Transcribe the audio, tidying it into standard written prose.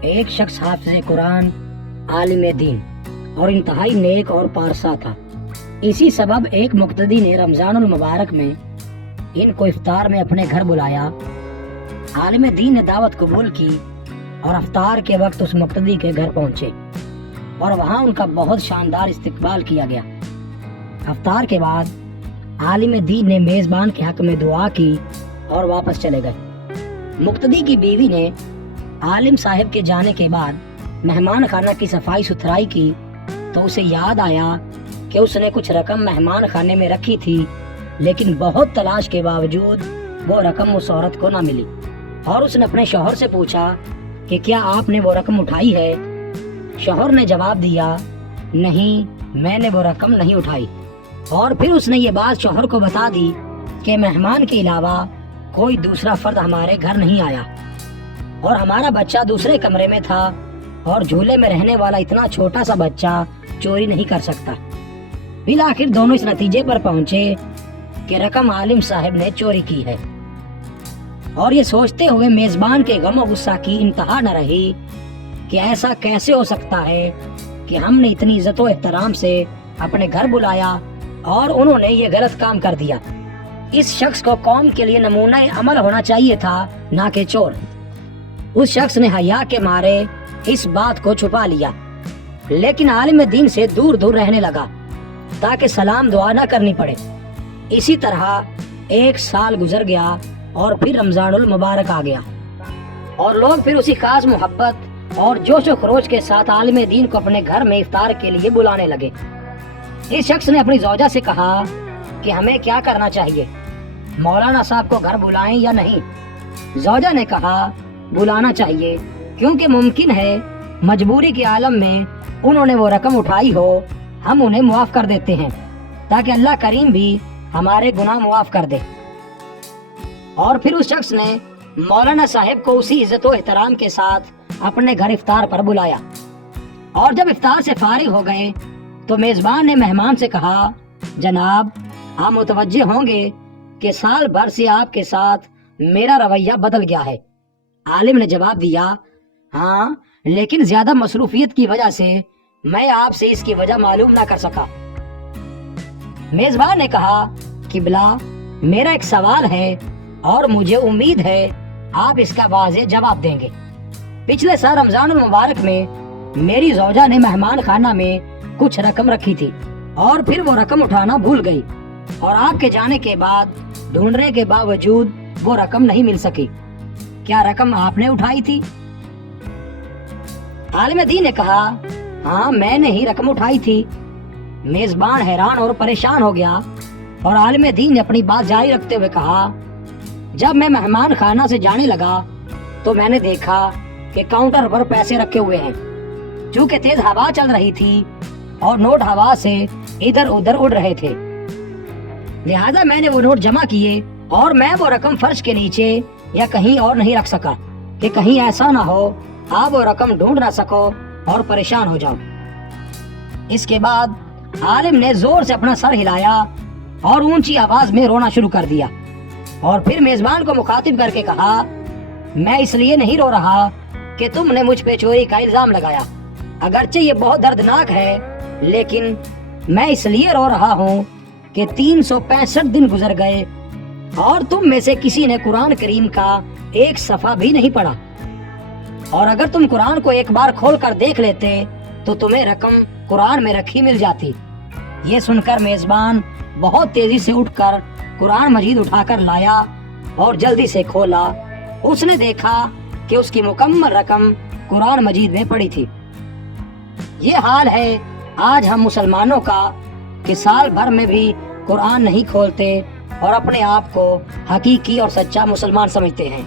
ایک شخص حافظ قرآن، عالم دین اور انتہائی نیک اور پارسا تھا۔ اسی سبب ایک مقتدی نے رمضان المبارک میں ان کو افطار میں اپنے گھر بلایا۔ عالم دین نے دعوت قبول کی اور افطار کے وقت اس مقتدی کے گھر پہنچے اور وہاں ان کا بہت شاندار استقبال کیا گیا۔ افطار کے بعد عالم دین نے میزبان کے حق میں دعا کی اور واپس چلے گئے۔ مقتدی کی بیوی نے عالم صاحب کے جانے کے بعد مہمان خانہ کی صفائی ستھرائی کی تو اسے یاد آیا کہ اس نے کچھ رقم مہمان خانے میں رکھی تھی، لیکن بہت تلاش کے باوجود وہ رقم اس عورت کو نہ ملی، اور اس نے اپنے شوہر سے پوچھا کہ کیا آپ نے وہ رقم اٹھائی ہے؟ شوہر نے جواب دیا، نہیں، میں نے وہ رقم نہیں اٹھائی۔ اور پھر اس نے یہ بات شوہر کو بتا دی کہ مہمان کے علاوہ کوئی دوسرا فرد ہمارے گھر نہیں آیا اور ہمارا بچہ دوسرے کمرے میں تھا، اور جھولے میں رہنے والا اتنا چھوٹا سا بچہ چوری نہیں کر سکتا۔ بالآخر دونوں اس نتیجے پر پہنچے کہ رقم عالم صاحب نے چوری کی ہے، اور یہ سوچتے ہوئے میزبان کے غم و غصہ کی انتہا نہ رہی کہ ایسا کیسے ہو سکتا ہے کہ ہم نے اتنی عزت و احترام سے اپنے گھر بلایا اور انہوں نے یہ غلط کام کر دیا۔ اس شخص کو قوم کے لیے نمونہ عمل ہونا چاہیے تھا، نہ کہ چور۔ اس شخص نے حیا کے مارے اس بات کو چھپا لیا، لیکن عالم دین سے دور دور رہنے لگا تاکہ سلام دعا نہ کرنی پڑے۔ اسی طرح 1 سال گزر گیا اور پھر رمضان المبارک آ گیا، اور لوگ پھر اسی خاص محبت اور جوش و خروش کے ساتھ عالم دین کو اپنے گھر میں افطار کے لیے بلانے لگے۔ اس شخص نے اپنی زوجہ سے کہا کہ ہمیں کیا کرنا چاہیے، مولانا صاحب کو گھر بلائیں یا نہیں؟ زوجہ نے کہا بلانا چاہیے، کیونکہ ممکن ہے مجبوری کے عالم میں انہوں نے وہ رقم اٹھائی ہو، ہم انہیں معاف کر دیتے ہیں تاکہ اللہ کریم بھی ہمارے گناہ معاف کر دے۔ اور پھر اس شخص نے مولانا صاحب کو اسی عزت و احترام کے ساتھ اپنے گھر افطار پر بلایا، اور جب افطار سے فارغ ہو گئے تو میزبان نے مہمان سے کہا، جناب، آپ متوجہ ہوں گے کہ سال بھر سے آپ کے ساتھ میرا رویہ بدل گیا ہے۔ عالم نے جواب دیا، ہاں، لیکن زیادہ مصروفیت کی وجہ سے میں آپ سے اس کی وجہ معلوم نہ کر سکا۔ میزبان نے کہا، قبلہ، میرا ایک سوال ہے اور مجھے امید ہے آپ اس کا واضح جواب دیں گے۔ پچھلے سال رمضان المبارک میں میری زوجہ نے مہمان خانہ میں کچھ رقم رکھی تھی، اور پھر وہ رقم اٹھانا بھول گئی، اور آپ کے جانے کے بعد ڈھونڈنے کے باوجود وہ رقم نہیں مل سکی۔ کیا رقم آپ نے اٹھائی تھی؟ عالم دین نے کہا، ہاں، میں نے ہی رقم اٹھائی تھی۔ میزبان حیران اور پریشان ہو گیا، اور عالم دین نے اپنی بات جاری رکھتے ہوئے کہا، جب میں مہمان خانہ سے جانے لگا تو میں نے دیکھا کہ کاؤنٹر پر پیسے رکھے ہوئے ہیں۔ چونکہ تیز ہوا چل رہی تھی اور نوٹ ہوا سے ادھر ادھر اڑ رہے تھے، لہذا میں نے وہ نوٹ جمع کیے، اور میں وہ رقم فرش کے نیچے یا کہیں اور نہیں رکھ سکا کہ کہیں ایسا نہ ہو آپ وہ رقم ڈھونڈ نہ سکو اور پریشان ہو جاؤ۔ اس کے بعد عالم نے زور سے اپنا سر ہلایا اور اونچی آواز میں رونا شروع کر دیا، اور پھر میزبان کو مخاطب کر کے کہا، میں اس لیے نہیں رو رہا کہ تم نے مجھ پہ چوری کا الزام لگایا، اگرچہ یہ بہت دردناک ہے، لیکن میں اس لیے رو رہا ہوں کہ 365 دن گزر گئے اور تم میں سے کسی نے قرآن کریم کا ایک صفحہ بھی نہیں پڑھا، اور اگر تم قرآن کو ایک بار کھول کر دیکھ لیتے تو تمہیں رقم قرآن میں رکھی مل جاتی۔ یہ سن کر میزبان بہت تیزی سے اٹھ کر قرآن مجید اٹھا کر لایا اور جلدی سے کھولا۔ اس نے دیکھا کہ اس کی مکمل رقم قرآن مجید میں پڑی تھی۔ یہ حال ہے آج ہم مسلمانوں کا کہ سال بھر میں بھی قرآن نہیں کھولتے اور اپنے آپ کو حقیقی اور سچا مسلمان سمجھتے ہیں۔